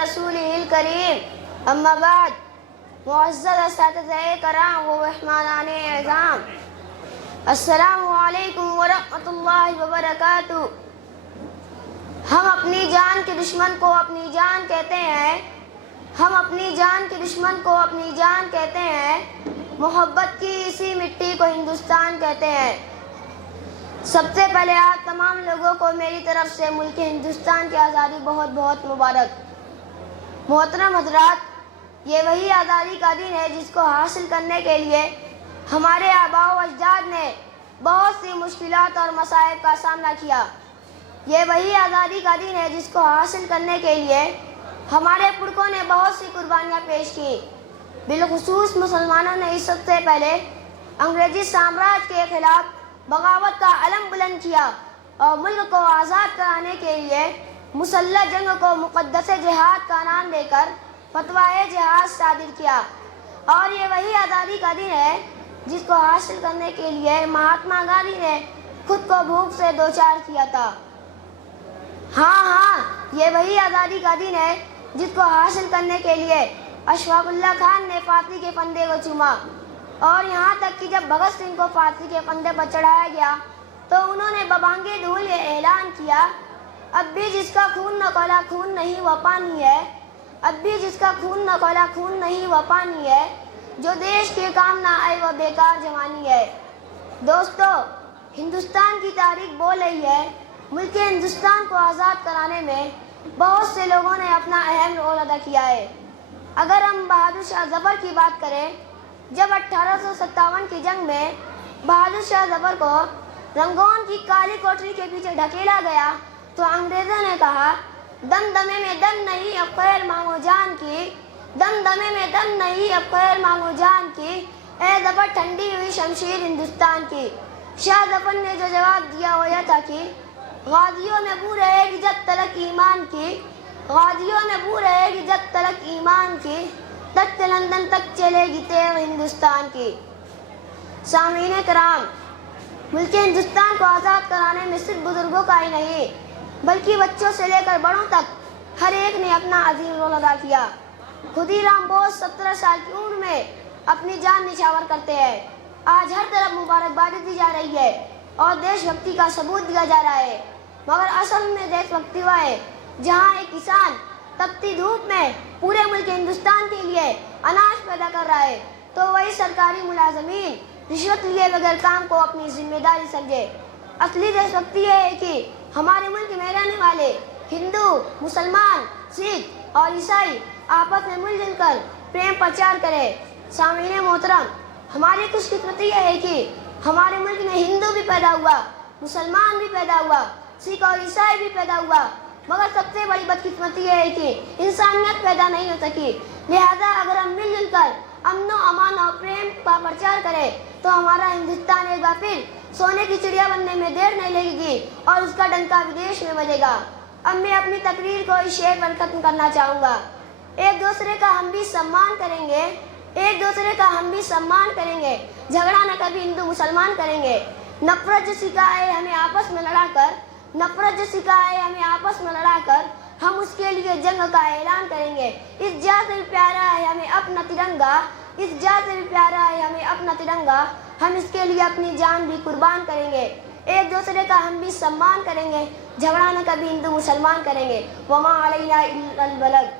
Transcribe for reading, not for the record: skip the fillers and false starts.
रसूलिहिल करीम। अम्मा बाद, मुअज़्ज़ज़ असातिज़ाए कराम व मेहमानाने एज़ाम, अस्सलामु अलैकुम व रहमतुल्लाहि व बरकातुहू। हम अपनी जान के दुश्मन को अपनी जान कहते हैं, हम अपनी जान के दुश्मन को अपनी जान कहते हैं, मोहब्बत की इसी मिट्टी को हिंदुस्तान कहते हैं। सबसे पहले आप तमाम लोगों को मेरी तरफ से मुल्क हिंदुस्तान की आज़ादी बहुत बहुत मुबारक। मोहतरम हज़रात, ये वही आज़ादी का दिन है जिसको हासिल करने के लिए हमारे आबाओ अजदाद ने बहुत सी मुश्किलात और मसाइब का सामना किया। ये वही आज़ादी का दिन है जिसको हासिल करने के लिए हमारे पुरखों ने बहुत सी कुर्बानियाँ पेश की। बिलखुसूस मुसलमानों ने इस सबसे पहले अंग्रेजी साम्राज्य के खिलाफ बगावत का अलम बुलंद किया और मुल्क को आज़ाद कराने के लिए मुसल्लह जंग को मुक़द्दस जिहाद का नाम देकर फतवाए जिहाद सादिर किया। और ये वही आज़ादी का दिन है जिसको हासिल करने के लिए महात्मा गांधी ने खुद को भूख से दो चार किया था। हाँ, ये वही आज़ादी का दिन है जिसको हासिल करने के लिए अशफाकुल्लाह खान ने फांसी के फंदे को चूमा। और यहाँ तक कि जब भगत सिंह को फांसी के फंदे पर चढ़ाया गया तो उन्होंने बबांगे धूल ये ऐलान किया, अब भी जिसका खून न खौला खून नहीं वह पानी है, अब भी जिसका खून न खौला खून नहीं वह पानी है, जो देश के काम ना आए वह बेकार जवानी है। दोस्तों, हिंदुस्तान की तारीख बोल रही है, मुल्क हिंदुस्तान को आज़ाद कराने में बहुत से लोगों ने अपना अहम रोल अदा किया है। अगर हम बहादुर शाह ज़फ़र की बात करें, जब 1857 की जंग में बहादुर शाह ज़फ़र को रंगून की काली कोठरी के पीछे ढकेला गया तो अंग्रेज़ों ने कहा, दम दमे में दम नहीं अब खैर मांगो जान की, दम दमे में दम नहीं अब खैर मांगो जान की, ए ज़फ़र ठंडी हुई शमशीर हिंदुस्तान की। शाह ज़फ़र ने जो जवाब दिया वो यह था कि गाजियों में बू रहेगी जब तलक ईमान की, गाजियों में बू रहेगी जब तलक ईमान की, तख्त लंदन तक चलेगी तेग हिंदुस्तान की। सामीन कराम, मुल्क हिंदुस्तान को आज़ाद कराने में सिर्फ बुजुर्गों का ही नहीं बल्कि बच्चों से लेकर बड़ों तक हर एक ने अपना अजीम रोल अदा किया। खुदीराम बोस 17 साल की उम्र में अपनी जान निछावर करते हैं। आज हर तरफ मुबारकबादी दी जा रही है और देशभक्ति का सबूत दिया जा रहा है, मगर असल में देशभक्ति वह है जहाँ एक किसान तपती धूप में पूरे मुल्क हिंदुस्तान के लिए अनाज पैदा कर रहा है तो वही सरकारी मुलाजमीन रिश्वत लिए बगैर काम को अपनी जिम्मेदारी समझे। असली देशभक्ति यह है कि हमारे मुल्क में रहने वाले हिंदू, मुसलमान, सिख और ईसाई आपस में मिलजुल कर प्रेम प्रचार करें। सामीन मोहतरम, हमारी खुशकिस्मती यह है कि हमारे मुल्क में हिंदू भी पैदा हुआ, मुसलमान भी पैदा हुआ, सिख और ईसाई भी पैदा हुआ, मगर सबसे बड़ी बदकिस्मती यह है कि इंसानियत पैदा नहीं हो सकी। लिहाजा अगर हम मिलजुल कर अमन अमान और प्रेम का प्रचार करें तो हमारा हिंदुस्तान एक बार फिर सोने की चिड़िया बनने में देर नहीं लगेगी और उसका डंका विदेश में बजेगा। अब मैं अपनी तकरीर को इस शेर पर खत्म करना चाहूँगा। एक दूसरे का हम भी सम्मान करेंगे, एक दूसरे का हम भी सम्मान करेंगे, झगड़ा न कभी हिंदू मुसलमान करेंगे। नफरत जो सिखाए हमें आपस में लड़ाकर, नफरत जो सिखाए हमें आपस में लड़ाकर, हम उसके लिए जंग का ऐलान करेंगे। इस जात से भी प्यारा है हमें अपना तिरंगा, इस जात से भी प्यारा है हमें अपना तिरंगा, हम इसके लिए अपनी जान भी कुर्बान करेंगे। एक दूसरे का हम भी सम्मान करेंगे, झगड़ा न कभी हिंदू मुसलमान करेंगे। वमा अलैना इल्लल बलग।